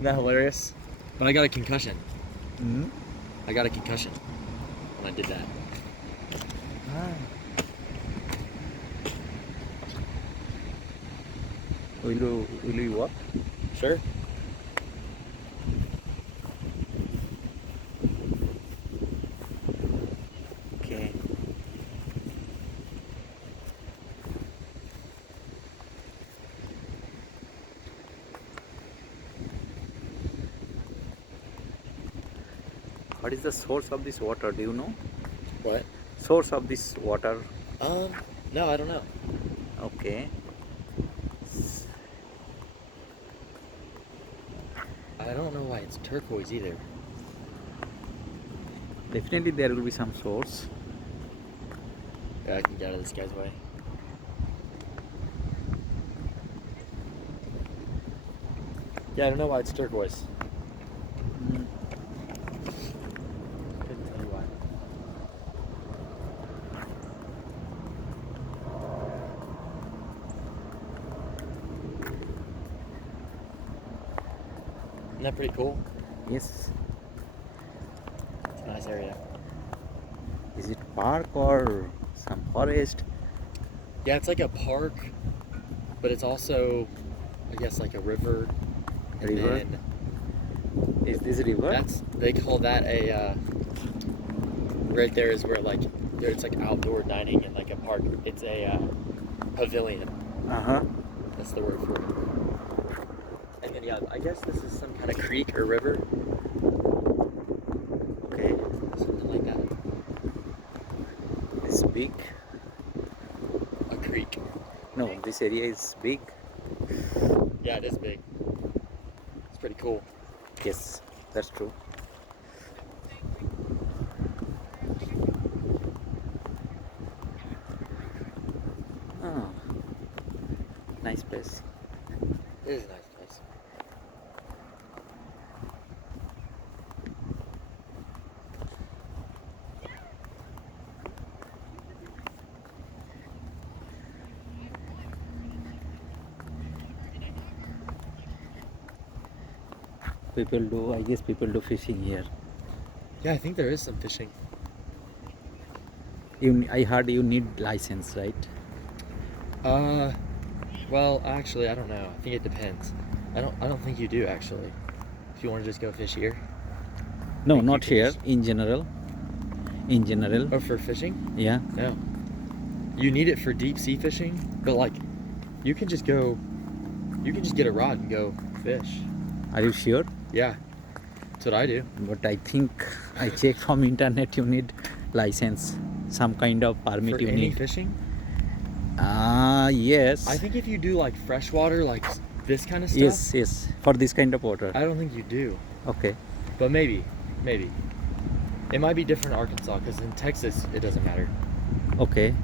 Isn't that hilarious? But I got a concussion. Hmm? I got a concussion when I did that. Ah. Will you walk? Sure. Okay. What is the source of this water? Do you know? What? Source of this water? No, I don't know. Okay. I don't know why it's turquoise either. Definitely there will be some source. Yeah, I can get out of this guy's way. Yeah, I don't know why it's turquoise. Mm. Couldn't tell you why. Isn't that pretty cool? Yes. It's a nice area. Is it park or some forest? Yeah, it's like a park, but it's also, I guess, like a river. And River? then Is this river? they call that a, right there is where like, there it's like outdoor dining in like a park. It's a pavilion. Uh-huh. That's the word for it. And then, yeah, I guess this is some kind of creek or river. Okay. Something like that. It's big. A creek. No, this area is big. Yeah, it is big. It's pretty cool. Yes, that's true. Oh, nice place. It is a nice place. I guess people do fishing here. Yeah, I think there is some fishing. I heard you need license, right? Well, actually, I don't know. I think it depends. I don't think you do actually. If you want to just go fish here. No, Think you not can here. just- In general. In general. Oh, for fishing? Yeah. No. You need it for deep sea fishing, but like, you can just go. You can just get a rod and go fish. Are you sure? Yeah, that's what I do. But I think I checked from internet. You need license, some kind of permit. For You any need. fishing? Yes. I think if you do like freshwater, like this kind of stuff. Yes, yes. For this kind of water. I don't think you do, Okay. but maybe. It might be different in Arkansas because in Texas it doesn't matter. Okay.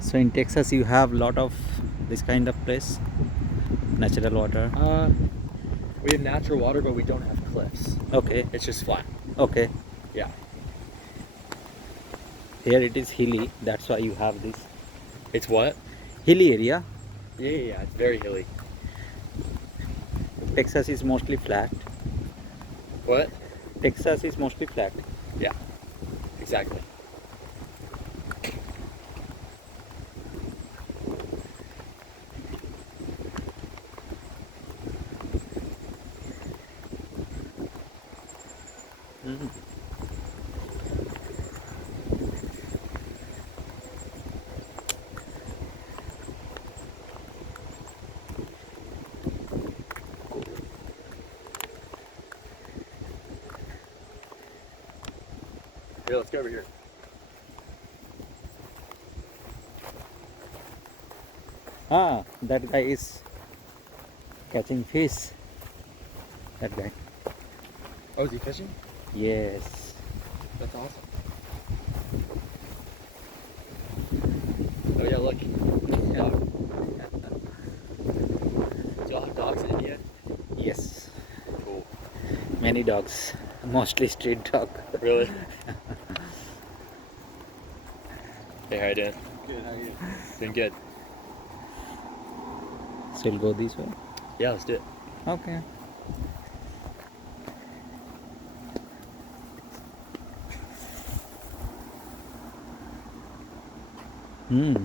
So in Texas you have lot of this kind of place, natural water. We have natural water, but we don't have cliffs. Okay. It's just flat. Okay. Yeah. Here it is hilly. That's why you have this It's what? hilly area. Yeah. It's very hilly. Texas is mostly flat. What? Texas is mostly flat. Yeah. Exactly. Mhm. Here, let's go over here. That guy is catching fish. That guy. Oh, is he fishing? Yes. That's awesome. Oh yeah, look. Dog. Do y'all have dogs in India? Yes. Cool. Many dogs. Mostly street dog. Really? Hey, how you doing? Good, how are you? Doing good. So we'll go this way. Yeah, let's do it. Okay. Hmm. Is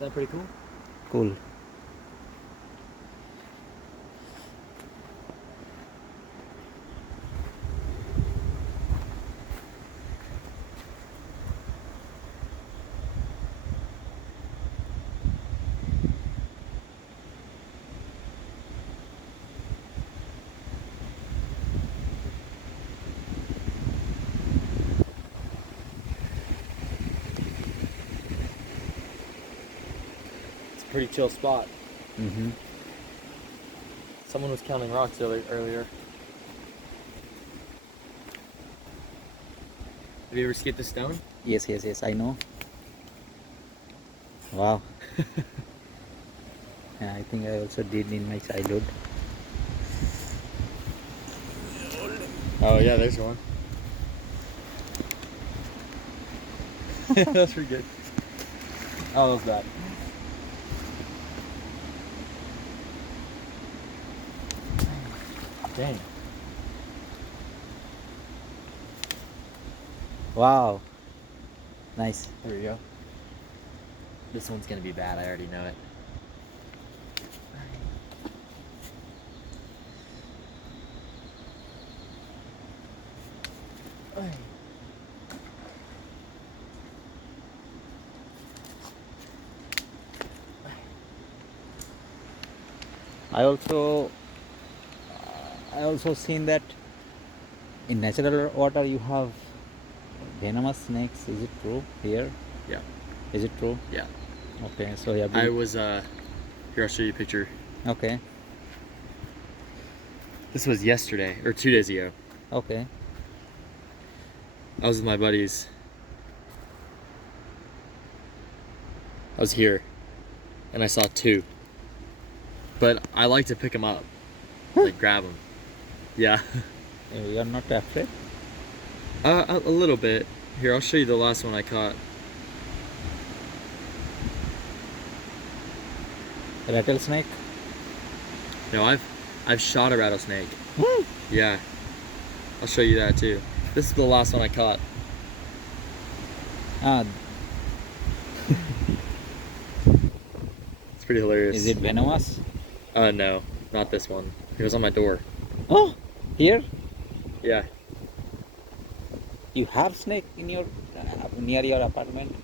that pretty cool? Cool. It's a pretty chill spot. Mm-hmm. Someone was counting rocks earlier. Have you ever skipped a stone? Yes, yes, yes. I know. Wow. Yeah, I think I also did in my childhood. Oh yeah, there's one. That's pretty good. Oh, that was bad. Dang. Wow. Nice. There we go. This one's gonna be bad, I already know it. I also seen that in natural water you have venomous snakes. Is it true here? Yeah. Is it true? Yeah. Okay, so yeah. I was here, I'll show you a picture. Okay. This was yesterday, or 2 days ago. Okay. I was with my buddies. I was here, and I saw 2. But I like to pick them up, like grab them. Yeah. You are not afraid? A little bit. Here, I'll show you the last one I caught. Rattlesnake? No, I've shot a rattlesnake. Yeah. I'll show you that too. This is the last one I caught. Ah, It's pretty hilarious. is it venomous? No, not this one. It was on my door. Oh, here Yeah. you have snake in your near your apartment.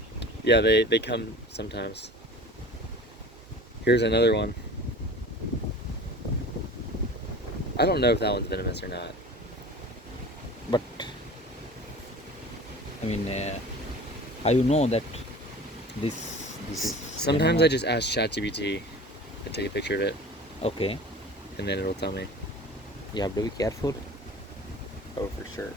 Yeah, they come sometimes. Here's another one. I don't know if that one's venomous or not. But I mean, how you know that this is Sometimes venomous? I just ask ChatGPT and take a picture of it, Okay, and then it'll tell me. you have to be careful. Oh, for sure.